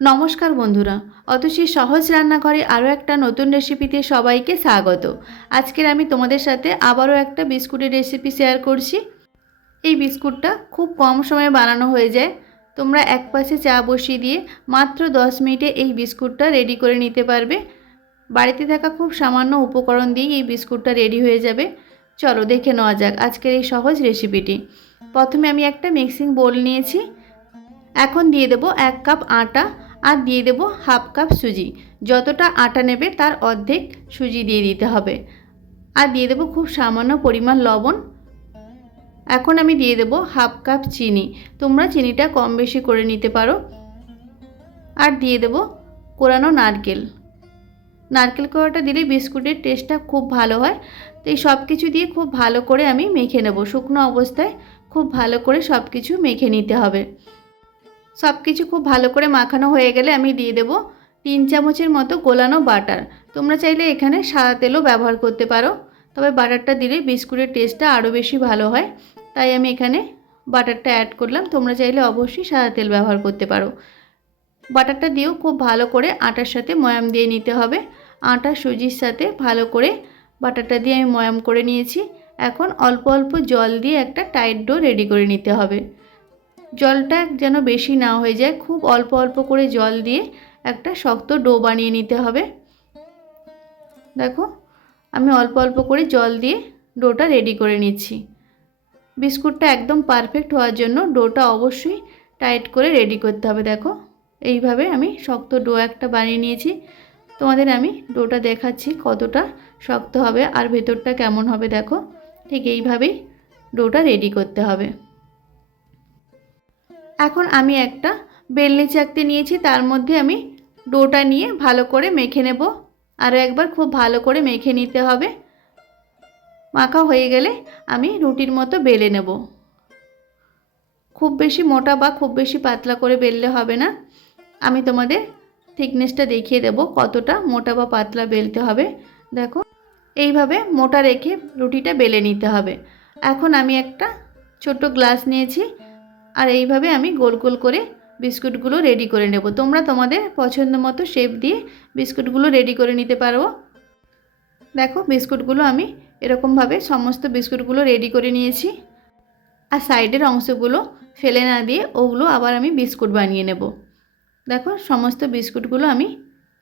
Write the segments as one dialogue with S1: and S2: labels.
S1: নমস্কার বন্ধুরা, অতসী সহজ রান্নাঘরে আরও একটা নতুন রেসিপিতে সবাইকে স্বাগত। আজকের আমি তোমাদের সাথে আবারও একটা বিস্কুটের রেসিপি শেয়ার করছি। এই বিস্কুটটা খুব কম সময়ে বানানো হয়ে যায়। তোমরা এক পাশে চা বসিয়ে দিয়ে মাত্র দশ মিনিটে এই বিস্কুটটা রেডি করে নিতে পারবে। বাড়িতে থাকা খুব সামান্য উপকরণ দিয়েই এই বিস্কুটটা রেডি হয়ে যাবে। চলো দেখে নেওয়া যাক আজকের এই সহজ রেসিপিটি। প্রথমে আমি একটা মিক্সিং বোল নিয়েছি। এখন দিয়ে দেবো এক কাপ আটা আর দিয়ে দেবো হাফ কাপ সুজি। যতটা আটা নেবে তার অর্ধেক সুজি দিয়ে দিতে হবে। আর দিয়ে দেবো খুব সামান্য পরিমাণ লবণ। এখন আমি দিয়ে দেবো হাফ কাপ চিনি। তোমরা চিনিটা কম বেশি করে নিতে পারো। আর দিয়ে দেবো কোরানো নারকেল। নারকেল কোড়াটা দিলে বিস্কুটের টেস্টটা খুব ভালো হয়। তো এই সব কিছু দিয়ে খুব ভালো করে আমি মেখে নেব। শুকনো অবস্থায় খুব ভালো করে সব কিছু মেখে নিতে হবে। সব কিছু খুব ভালো করে মাখানো হয়ে গেলে আমি দিয়ে দেবো তিন চামচের মতো গোলানো বাটার। তোমরা চাইলে এখানে সাদা তেলও ব্যবহার করতে পারো। তবে বাটারটা দিলে বিস্কুটের টেস্টটা আরও বেশি ভালো হয়। তাই আমি এখানে বাটারটা অ্যাড করলাম। তোমরা চাইলে অবশ্যই সাদা তেল ব্যবহার করতে পারো। বাটারটা দিয়েও খুব ভালো করে আটার সাথে ময়াম দিয়ে নিতে হবে। আটা, সুজির সাথে ভালো করে বাটারটা দিয়ে আমি ময়াম করে নিয়েছি। এখন অল্প অল্প জল দিয়ে একটা টাইট ডো রেডি করে নিতে হবে। জলটা যেন বেশি না হয়ে যায়, খুব অল্প অল্প করে জল দিয়ে একটা শক্ত ডো বানিয়ে নিতে হবে। দেখো, আমি অল্প অল্প করে জল দিয়ে ডোটা রেডি করে নিচ্ছি। বিস্কুটটা একদম পারফেক্ট হওয়ার জন্য ডোটা অবশ্যই টাইট করে রেডি করতে হবে, দেখো। এইভাবে আমি শক্ত ডো একটা বানিয়ে নিয়েছি। তোমাদের আমি ডোটা দেখাচ্ছি কতটা শক্ত হবে আর ভেতরটা কেমন হবে, দেখো। ঠিক এইভাবেই ডোটা রেডি করতে হবে। এখন আমি একটা বেলনি চাকতে নিয়েছি, তার মধ্যে আমি ডোটা নিয়ে ভালো করে মেখে নেব। আরও একবার খুব ভালো করে মেখে নিতে হবে। মাখা হয়ে গেলে আমি রুটির মতো বেলে নেব। খুব বেশি মোটা বা খুব বেশি পাতলা করে বেললে হবে না। আমি তোমাদের থিকনেসটা দেখিয়ে দেব, কতটা মোটা বা পাতলা বেলতে হবে। দেখো, এইভাবে মোটা রেখে রুটিটা বেলে নিতে হবে। এখন আমি একটা ছোট গ্লাস নিয়েছি আর এইভাবে আমি গোল গোল করে বিস্কুটগুলো রেডি করে নেব। তোমরা তোমাদের পছন্দ মতো শেপ দিয়ে বিস্কুটগুলো রেডি করে নিতে পারো। দেখো, বিস্কুটগুলো আমি এরকমভাবে সমস্ত বিস্কুটগুলো রেডি করে নিয়েছি। আর সাইডের অংশগুলো ফেলে না দিয়ে ওগুলো আবার আমি বিস্কুট বানিয়ে নেব। দেখো, সমস্ত বিস্কুটগুলো আমি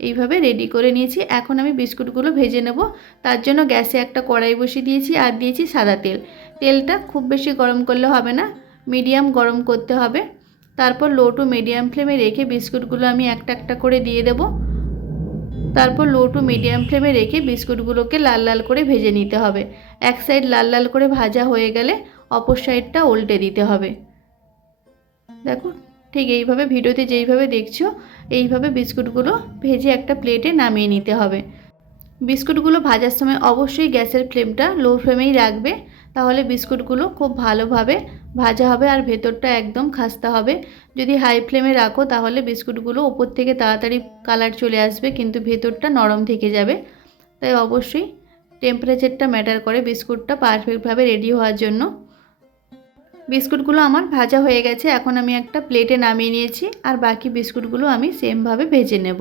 S1: এইভাবে রেডি করে নিয়েছি। এখন আমি বিস্কুটগুলো ভেজে নেব। তার জন্য গ্যাসে একটা কড়াই বসিয়ে দিয়েছি আর দিয়েছি সাদা তেল। তেলটা খুব বেশি গরম করলে হবে না। মিডিয়াম গরম করতে হবে। তারপর লো টু মিডিয়াম ফ্লেমে রেখে বিস্কুটগুলো আমি একটা একটা করে দিয়ে দেব। তারপর লো টু মিডিয়াম ফ্লেমে রেখে বিস্কুটগুলোকে লাল লাল করে ভেজে নিতে হবে। এক সাইড লাল লাল করে ভাজা হয়ে গেলে অপর সাইডটা উল্টে দিতে হবে। দেখো, ঠিক এইভাবে, ভিডিওতে যেইভাবে দেখছ, এইভাবে বিস্কুটগুলো ভেজে একটা প্লেটে নামিয়ে নিতে হবে। বিস্কুটগুলো ভাজার সময় অবশ্যই গ্যাসের ফ্লেমটা লো ফ্লেমেই রাখবে, তাহলে বিস্কুটগুলো খুব ভালোভাবে ভাজা হবে আর ভেতরটা একদম খাস্তা হবে। যদি হাই ফ্লেমে রাখো তাহলে বিস্কুটগুলো ওপর থেকে তাড়াতাড়ি কালার চলে আসবে, কিন্তু ভেতরটা নরম থেকে যাবে। তাই অবশ্যই টেম্পারেচারটা ম্যাটার করে বিস্কুটটা পারফেক্টভাবে রেডি হওয়ার জন্য। বিস্কুটগুলো আমার ভাজা হয়ে গেছে, এখন আমি একটা প্লেটে নামিয়ে নিয়েছি, আর বাকি বিস্কুটগুলো আমি সেমভাবে ভেজে নেব।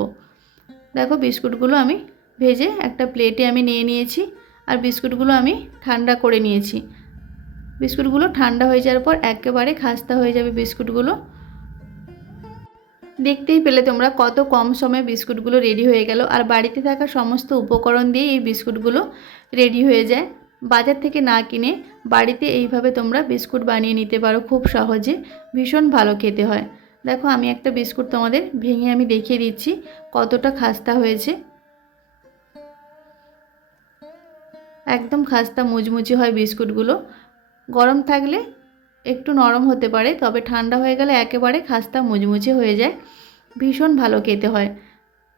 S1: দেখো বিস্কুটগুলো আমি ভেজে একটা প্লেটে আমি নিয়ে নিয়েছি আর বিস্কুটগুলো আমি ঠান্ডা করে নিয়েছি। বিস্কুটগুলো ঠান্ডা হয়ে যাওয়ার পর একেবারে খাস্তা হয়ে যাবে বিস্কুটগুলো। দেখতেই পেলে তোমরা কত কম সময়ে বিস্কুটগুলো রেডি হয়ে গেল আর বাড়িতে থাকা সমস্ত উপকরণ দিয়ে এই বিস্কুটগুলো রেডি হয়ে যায়। বাজার থেকে না কিনে বাড়িতে এইভাবে তোমরা বিস্কুট বানিয়ে নিতে পারো খুব সহজে, ভীষণ ভালো খেতে হয়। দেখো আমি একটা বিস্কুট তোমাদের ভেঙে আমি দেখিয়ে দিচ্ছি কতটা খাস্তা হয়েছে। একদম খাস্তা মুচমুচে হয় বিস্কুটগুলো। গরম থাকলে একটু নরম হতে পারে, তবে ঠান্ডা হয়ে গেলে একেবারে খাস্তা মুচমুচে হয়ে যায়। ভীষণ ভালো খেতে হয়।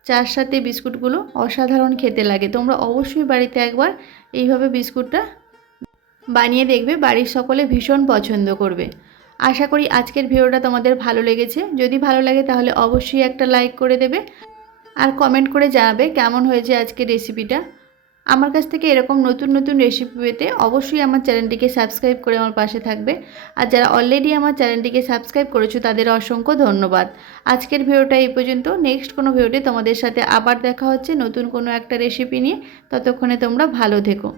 S1: চার সাথে বিস্কুটগুলো অসাধারণ খেতে লাগে। তোমরা অবশ্যই বাড়িতে একবার এইভাবে বিস্কুটটা বানিয়ে দেখবে, বাড়ির সকলে ভীষণ পছন্দ করবে। আশা করি আজকের ভিডিওটা তোমাদের ভালো লেগেছে। যদি ভালো লাগে তাহলে অবশ্যই একটা লাইক করে দেবে। আর কমেন্ট করে জানাবে কেমন হয়েছে আজকের রেসিপিটা। আমার কাছ থেকে এরকম নতুন নতুন রেসিপি পেতে অবশ্যই আমার চ্যানেলটিকে সাবস্ক্রাইব করে আমার পাশে থাকবে। আর যারা অলরেডি আমার চ্যানেলটিকে সাবস্ক্রাইব করেছ, তাদের অসংখ্য ধন্যবাদ। আজকের ভিডিওটা এই পর্যন্ত। নেক্সট কোনো ভিডিওতে তোমাদের সাথে আবার দেখা হচ্ছে নতুন কোনো একটা রেসিপি নিয়ে। ততক্ষণে তোমরা ভালো থেকো।